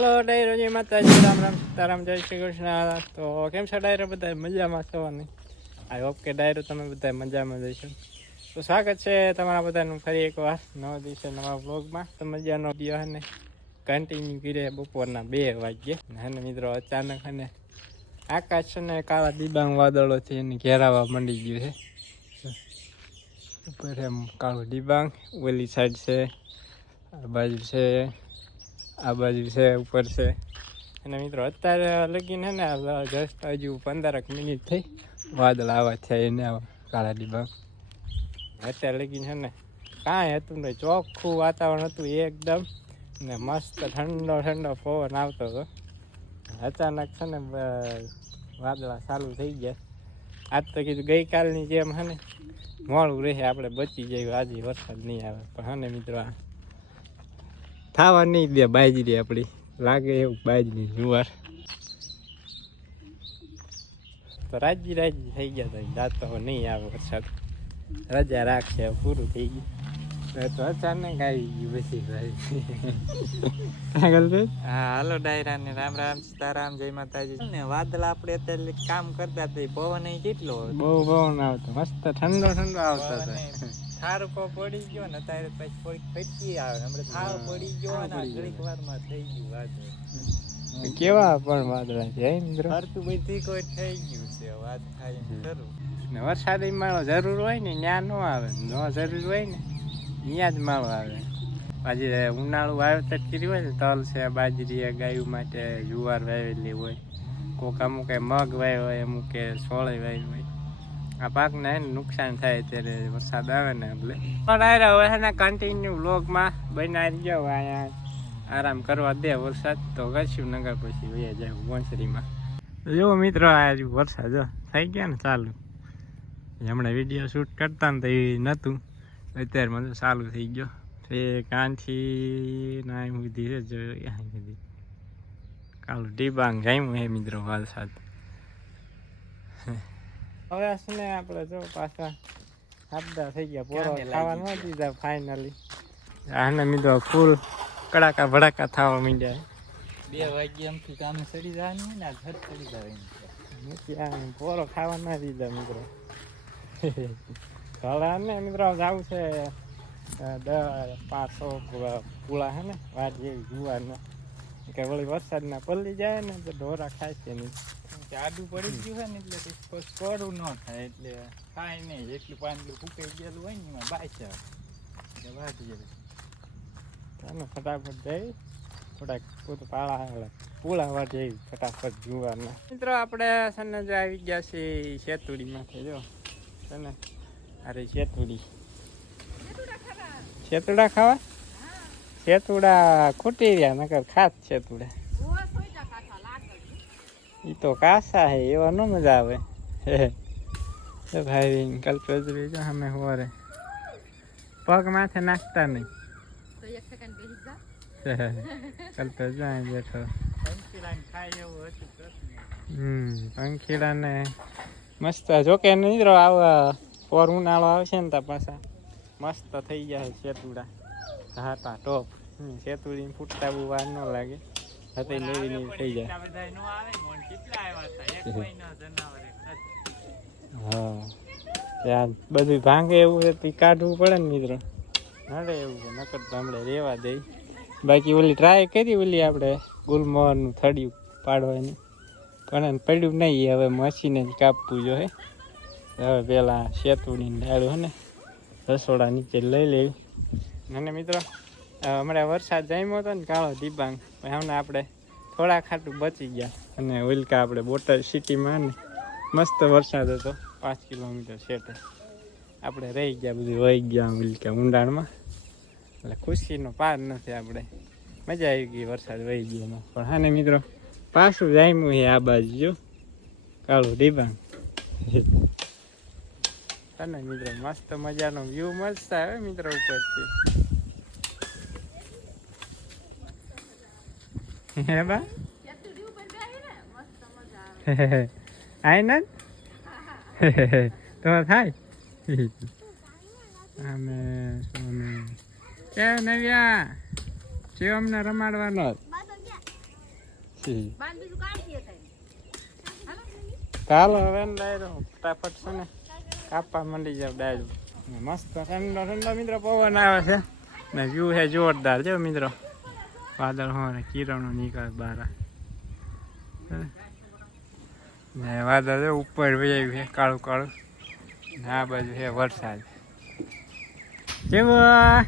Hello ડાયરો જય માતાજી રામ રામ સીતારામ જય શ્રી કૃષ્ણ તો કેમ છો ડાયરો બધા મજામાં છો ને આઈ હોપ કે ડાયરો તમે બધા મજામાં જઈશો તો સ્વાગત છે તમારા બધાનું ફરી એકવાર નવા દિવસે નવા બ્લોગમાં તો મજાનો દિયો અને કન્ટિન્યુ કરીએ બપોરના બે વાગ્યે. અને મિત્રો, અચાનક અને આકાશ અને કાળા દિબાંગ વાદળોથી એને ઘેરાવા મંડી ગયું છે ઉપર એમ કાળું ડિબાંગ ઓલી સાઈડ છે, આ બાજુ છે. આ બાજુ છે, ઉપર છે. અને મિત્રો, અત્યારે લગીને ને જસ્ટ હજુ પંદરક મિનિટ થઈ. વાદળ આવા થયા એને કાળા ડીબા અત્યારે લગીને છે ને, કાંઈ હતું નહીં. ચોખ્ખું વાતાવરણ હતું એકદમ. ને મસ્ત ઠંડો ઠંડો પવન આવતો હતો. અચાનક છે ને વાદળા ચાલુ થઈ ગયા. આજ તો કીધું ગઈકાલની જેમ હે ને, મોડું રહે, આપણે બચી જઈએ, આજે વરસાદ નહીં આવે. પણ હા ને, મિત્રો, આ થાવા નહીં દે બાજરી આપણી લાગે એવું બાજરી જુવાર. તો રાજી રાજી થઈ ગયા તો જાતો નહીં આવે વરસાદ. રજા રાખશે પૂરું થઈ ગયું. તો અચાનક આવી ગયું તો હા હાલો ડાયરા ને રામ રામ સીતારામ જય માતાજી. ને વાદળ આપણે અત્યારે કામ કરતા હતા. પવન કેટલો બહુ પવન આવતો. મસ્ત ઠંડો ઠંડો આવતો હતો. અહીં થાર પડી ગયો ને અત્યારે પછી થોડીક ફટકી આવે હમણાં થાર પડી ગયો ને ઘડીક વારમાં થઈ ગયું વાદળ કેવા પણ વાદળા છે મિત્રો ફરતું બધી કોઈ થઈ ગયું છે વાત થાય એમ ખરું. ને વરસાદી માળો જરૂર હોય ને ત્યાં ન આવે. ન જરૂર હોય ને ત્યાં જ માળો આવે. આજે ઉનાળું વાવેતર કર્યું હોય ને તલ છે બાજરી ગાયું માટે જુવાર વાવેલી હોય. કોક અમુકે મગ વાવ્યો હોય અમુકે સોળે વાવી હોય. આ પાકને નુકસાન થાય ત્યારે વરસાદ આવે ને એટલે. પણ આ હવે છે ને કન્ટિન્યુ વ્લોગમાં બનાવી જાવ અહીંયા આરામ કરવા દે વરસાદ. તો કરશું નગર પછી વયા જાય વંસરીમાં જો મિત્રો, આ વરસાદ જો થઈ ગયા ને ચાલુ. હમણાં વીડિયો શૂટ કરતા ને તો એ નહોતું અત્યારે મને ચાલુ થઈ ગયો. એ કાંથી ના સુધી છે જો સુધી. કાલું ડીબાંગ જાય હે મિત્રો, વરસાદ. હવે ને આપણે જો પાછા હાબદા થઈ ગયા. પોરો ક્યાંને ખાવા લાગી દીધા ફાઇનલી આને મિત્રો ફૂલ કડાકા ભડાકા થવા માંડ્યા. બે વાગ્યે એમથી કામે ચડી જવાનું ને આ ઘર ચડી જવાનું ત્યાં પોરો ખાવા ના દીધા મિત્રો. ને મિત્રો જવું છે પાછો પૂળા હે ને વાત જેવી જુવારના. કે વળી વરસાદના પલ્લી જાય ને તો ઢોરા ખાય છે નહીં. કે પડી ગયું હોય ને એટલે પછી કોરું ન થાય એટલે કાંઈ નહીં એટલું પાંદડું ફૂકાઈ ગયેલું હોય ને એમાં બાય એટલે વાટી જાય ચાલો ફટાફટ જઈ. થોડાક પોતે પાળા પુળાવા પૂળા જઈ ફટાફટ જુવારના મિત્રો આપણે સને જો આવી ગયા છીએ શેતુડીમાંથી જો. છે ને અરે શેતુડી. શેતુડા ખાવા? શેતુડા ખૂટી રહ્યા નકર ખાસ શેતુડા. ઈ તો કાસા હે એવા ન મજા આવે. હે ભાઈ કલ્પેશ જો અમે હોરે પગ માથે નાખતા નહીં. કલ્પેશ જો અહીં બેઠો. હતું. હમ પંખીડાને મસ્ત. જોકે રહો આવા પોર ઉનાળો આવશે ને તા પાછા. મસ્ત થઈ જાય સેતુડા ઘાટા ટોપ. હમ, સેતુડી ફૂટતા બહુ વાર ન લાગે. હતી લેવી નહીં થઈ જાય. હા. ત્યાં બધું ભાંગે એવું છે તે કાઢવું પડે ને મિત્રો. નડે એવું છે નકર આપણે રેવા દઈ બાકી ઓલી ટ્રાય કરી ઓલી આપણે ગુલમોહરનું થડિયું પાડવાની. પણ એને પડ્યું નહીં હવે મશીને જ કાપવું જોઈએ. હવે પેલા શેતુડીને ડાળું હે ને રસોડા નીચે લઈ લેવી. અને મિત્રો હમણાં વરસાદ જામ્યો હતો ને કાળો દિબાંગ. પણ હમણાં આપણે થોડા ખાટું બચી ગયા. અને ઉલ્કા આપણે બોટલ સિટીમાં ને મસ્ત વરસાદ હતો. પાંચ કિલોમીટર છેટે. આપણે રહી ગયા. બધું વહી ગયા ઉલ્કા ઊંડાણમાં. એટલે ખુશીનો પાર નથી આપણે. મજા આવી ગઈ વરસાદ વહી ગયો એમાં પણ હા ને મિત્રો પાછું જામ્યું છે આ બાજુ જો. કાળું ડીબાણ અને મિત્રો મસ્ત મજાનો વ્યૂ મળશે હવે મિત્રો ઉપરથી. હે બા? આય ને તો થાય? અમે સોને કે નવ્યા, જે અમને રમાડવાનો ચાલો હવે ડાયરો ફટાફટ છે ને કાપવા મંડી જાવ ડાયરો. મસ્ત, ઠંડો ઠંડો મિત્રો પવન આવે છે. ને વ્યૂ છે જોરદાર, જો મિત્રો. વાદળ હોય કિરણો નીકળે બહાર ને વાદળ ઉપર વજાયું છે કાળું કાળું. ને આ બાજુ છે વરસાદ. જેવા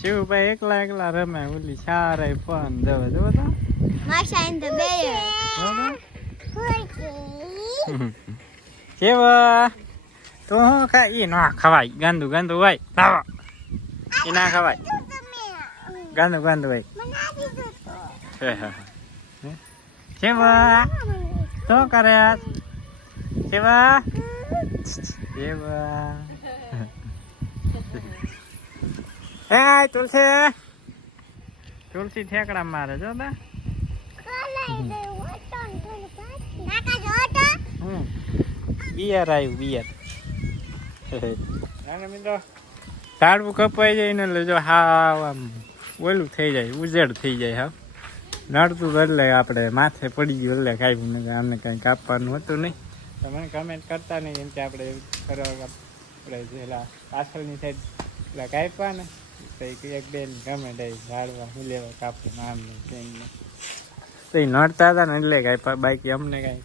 શિવભાઈ એકલા એકલા રમે ઓલી સારા ફોન જવો જો તો. કેવા તો. હું ખા ના ખવાય ગંદુ ગંદુ હોય એ ના ખવાય. ગાંદુ ગાંદુ હોય હે હે હે. કેવા તો કરે કેવા કેવા હે તુલસી તુલસી ઠેકડા મારે જો બા હમ બિયર આવ્યું બિયર નાના મિત્રો ઝાડવું કપાઈ જાય ને એટલે જો હાવ આમ ઓલું થઈ જાય, ઉજેડ થઈ જાય, હા. નડતું એટલે આપણે માથે પડી ગયું એટલે કાંઈ નહીં, આમને કાંઈ કાપવાનું હતું નહીં. તો મને કમેન્ટ કરતા નહીં એમ કે આપણે કરવા આપણે પેલા પાછળની સાઈડ પેલા કાપ્યા ને તો એક બેન કમેન્ટ આવી ઝાડવા હું લેવા કાપવું આમ તેમ નહીં. તો એ નડતા હતા ને એટલે કાંઈ બાકી અમને કાંઈ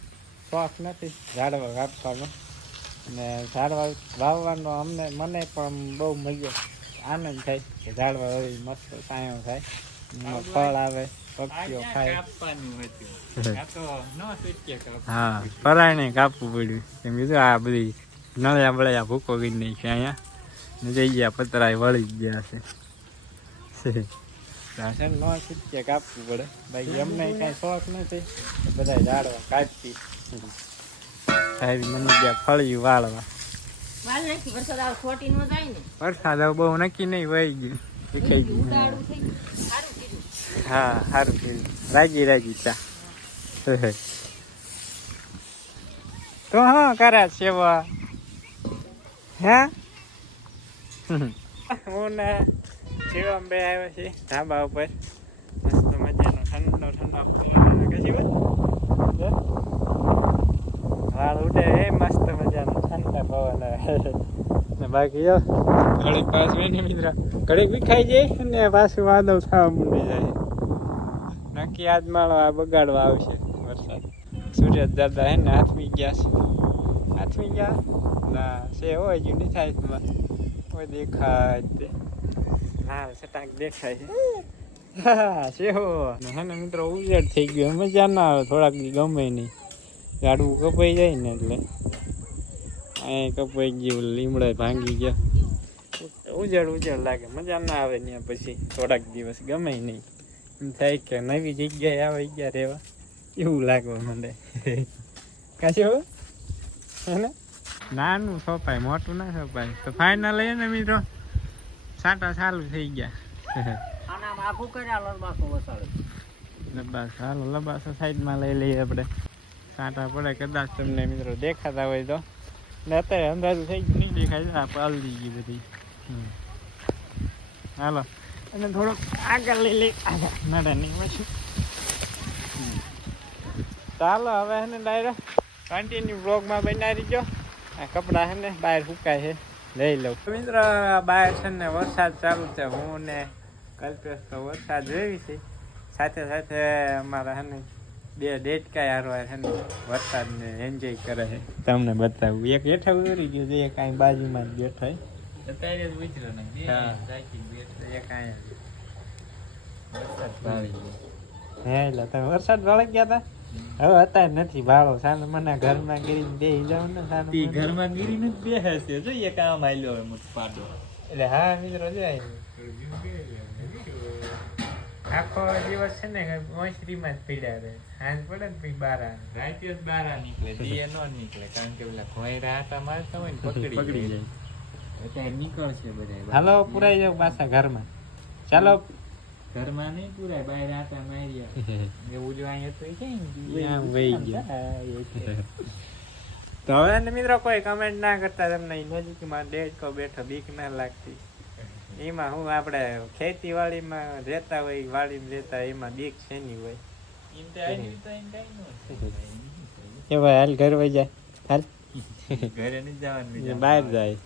શોખ નથી ઝાડવા કાપવાનો. અને ઝાડવા વાવવાનો અમને, મને પણ બહુ મજા આનંદ થાય કે ઝાડવા હવે મસ્ત સાયો થાય એમાં ફળ આવે પક્ષીઓ ખાય. હા. પરાયણે કાપવું પડ્યું. કેમ કીધું આ બધી નળિયા બળિયા ભૂકો કરી છે અહીંયા. જઈ ગયા પતરાય વળી ગયા છે. રાશન નો શીખીએ કાપવું પડે. બાકી અમને કાંઈ શોખ નથી. બધા ઝાડવા કાપતી સાહેબ મને ગયા ફળિયું વાળવા. વાલ વરસાદ આવે ખોટી ન જાય ને. વરસાદ હવે બહુ નક્કી નહીં વહી ગયું. વિખાઈ ગયું. હા સારું થયું રાજી રાજી ચા તો હા. કરે સેવા. હે? હું ને શિવમ બે આવ્યો છે ધાબા ઉપર. મસ્ત મજાનો ઠંડો ઠંડો પવન કે શિવ? હે? વાળ ઉડે એ મસ્ત. બાકી જો ઘડીક પાસ હોય ઘડીક વિખાઈ જાય ને પાછું વાદળ થવા માંડી જાય. નક્કી આજ માળો આ બગાડવા આવશે વરસાદ. સૂર્ય દાદા હે હાથમી ગયા છે. હાથમી ગયા? ના, છે હોય જ નહીં થાય કોઈ દેખાય. ના સટાક દેખાય છે. હા હો ને મિત્રો ઉજેડ થઈ ગયો. મજા ના આવે, થોડાક ગમે નહીં. ઝાડવું કપાઈ જાય ને એટલે. અહીં કપાઈ ગયું લીમડા ભાંગી ગયા. ઉજળ ઉજળ લાગે. મજા ના આવે ત્યાં પછી થોડાક દિવસ ગમે નહીં. એમ થાય કે નવી જગ્યાએ આવે ગયા રહેવા. એવું લાગવા માંડે? કાશું હે? ને નાનું સોપાય મોટું ના સોપાય. તો ફાઇનલ એ ને મિત્રો? સાટા ચાલુ થઈ ગયા. લબાસ હાલો લબાસો સાઈડમાં લઈ લઈએ આપણે. સાટા પડે કદાચ તમને મિત્રો દેખાતા હોય તો. ને અત્યારે અંદાજું થઈ ગયું નહીં દેખાય છે આપણે ગઈ બધી હાલો અને થોડોક આગળ લઈ લઈ નડે નહીં પછી. ચાલો હવે હે ને ડાયરો કન્ટિન્યુ બ્લોગમાં બનાવી આ કપડાં છે ને બહાર સુકાય છે લઈ લઉં મિત્ર બહાર છે ને વરસાદ ચાલુ છે હું ને કલ્પેશ તો વરસાદ જોઈ છે સાથે સાથે અમારા હે ને બે ડેટકાય હારવાર હે ને વરસાદને એન્જોય કરે છે. તમને બતાવું. એક હેઠા ઉતરી ગયો છે એક અહીં બાજુમાં જ બેઠો છે. અત્યારે જ ઉતર્યો ને બે એક અહીંયા હે એટલે તમે વરસાદ વળી ગયા હતા હવે અત્યારે નથી ભાડો સાને મને ઘરમાં ગીરીને બેસી જાવ ને સાને ઈ ઘરમાં ગીરી ને બેસે છે. જો એ કામ આલ્યો હોય મોટો પાડો. એટલે હા મિત્રો જાય આખો દિવસ છે ને મોસરીમાં જ પીડ્યા રહે. સાંજ પડે ને પછી બાર આવે. રાતે જ બહાર નીકળે દીએ ન નીકળે કારણ કે પેલા ઘોયરા આટા મારતા હોય ને પકડી પકડી જાય જાય અત્યારે નીકળશે બધા હાલો પુરાઈ જાવ પાછા ઘરમાં. ચાલો. ઘરમાં નહીં પુરાય બહાર આટા માર્યા. એવું જો અહીંયા તો વહી ગયા. તો હવે મિત્રો કોઈ કમેન્ટ ના કરતા તમને ઈ નજીકમાં દેડકો બેઠો બીક ના લાગતી. એમાં હું આપણે ખેતીવાડીમાં રહેતા હોય વાડીમાં રહેતા એમાં બીક શેની હોય? એમ તો આવી તો એમ કાંઈ ન થાય. એ ભાઈ હાલ ઘર વહી જાય હાલ. ઘરે નહીં જવાનું બીજા બહાર જાય.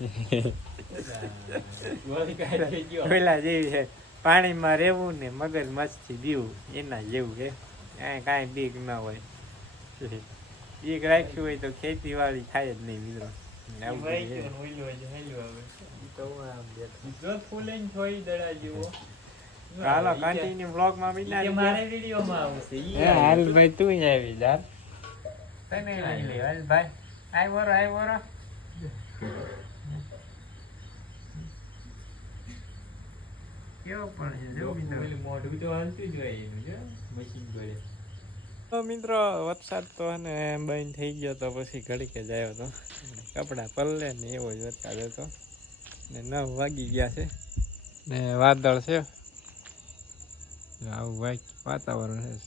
પેલા જેવી છે. પાણીમાં રહેવું ને મગજ મસ્તી દીવું એના જેવું છે. કાંઈ કાંઈ બીક ન હોય. બીક રાખ્યું હોય તો ખેતીવાડી થાય જ નહીં મિત્રો. હેલું કન્ટિન્યુ આવશે. ભાઈ તું આવી જા. તને ભાઈ. વરો આય બોરો કેવો પણ છે જો મોઢું તો હાલતું જ હોય એનું જો, મશીન પડે. મિત્રો વરસાદ તો અને બંધ થઈ ગયો તો પછી ઘડીકે જ આવ્યો તો. કપડાં પલ્લે ને એવો જ વરસાદ હતો. ને નવ વાગી ગયા છે. ને વાદળ છે. આવું વાય વાતાવરણ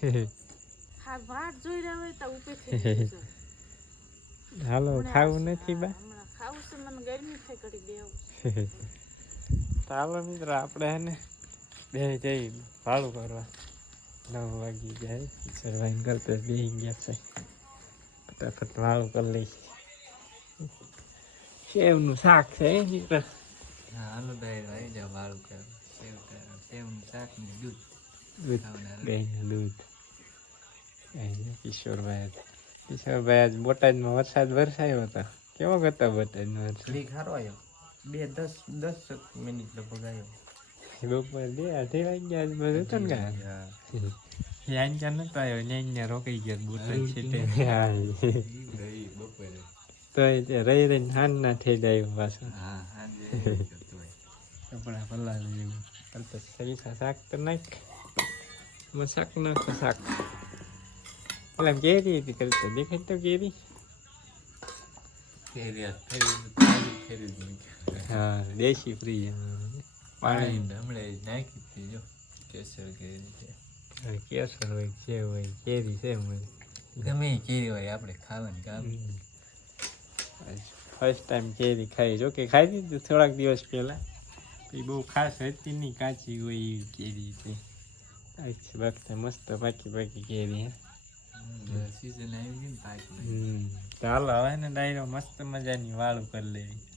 છે. હાલો ખાવું નથી બા? હાલો મિત્ર આપણે હે ને બે જઈ ભાડું કરવા નવ વાગી જાય સર્વાઈન કરતા બે ગયા છે ફટાફટ વાળું કરી લઈ સેવનું શાક છે હાલો ભાઈ, ભાઈ જાઓ વાળું કરો. સેવ કરો. સેવનું શાક ને દૂધ. દૂધ ગાયનું દૂધ ગાયનું કિશોરભાઈ કિશોરભાઈ આજ બોટાદમાં વરસાદ વરસાયો હતો કેવો કરતા બોટાદનો વરસાદ આવ્યો. બે દસ દસ મિનિટ લગભગ આવ્યો. બપોર બે અઢી વાગ્યા આજુબાજુ હતો ને? યાન ક્યાં નતો આવ્યો ન્યા ન્યા રોકાઈ ગયો બોટાદ છેટે હા રહી બપોરે. તો એ તે રહી રહીને હાન ના થઈ જાય પાછો હા. કપડા પલાળી જેવું કરતો સરીસા શાક તો નાખ શાક નાખો શાક પેલા કેરી હતી કરતો દેખાય તો કેરી. હા દેશી ફ્રી પાણી પાણી. હમણાં જ નાખી હતી જો કેસર કેરી છે. કેસર હોય છે હોય કેરી છે મને ગમે એ કેરી હોય આપણે ખાવાની કામ. ફર્સ્ટ ટાઈમ કેરી ખાઈ. જો કે ખાઈ દીધું થોડાક દિવસ પહેલાં. એ બહુ ખાસ હતી નહીં કાચી હોય એવી કેરી હતી. આ વખતે મસ્ત પાકી પાકી કેરી હે. ચાલો હવે ને ડાયરો મસ્ત મજાની વાળું કરી લેવી.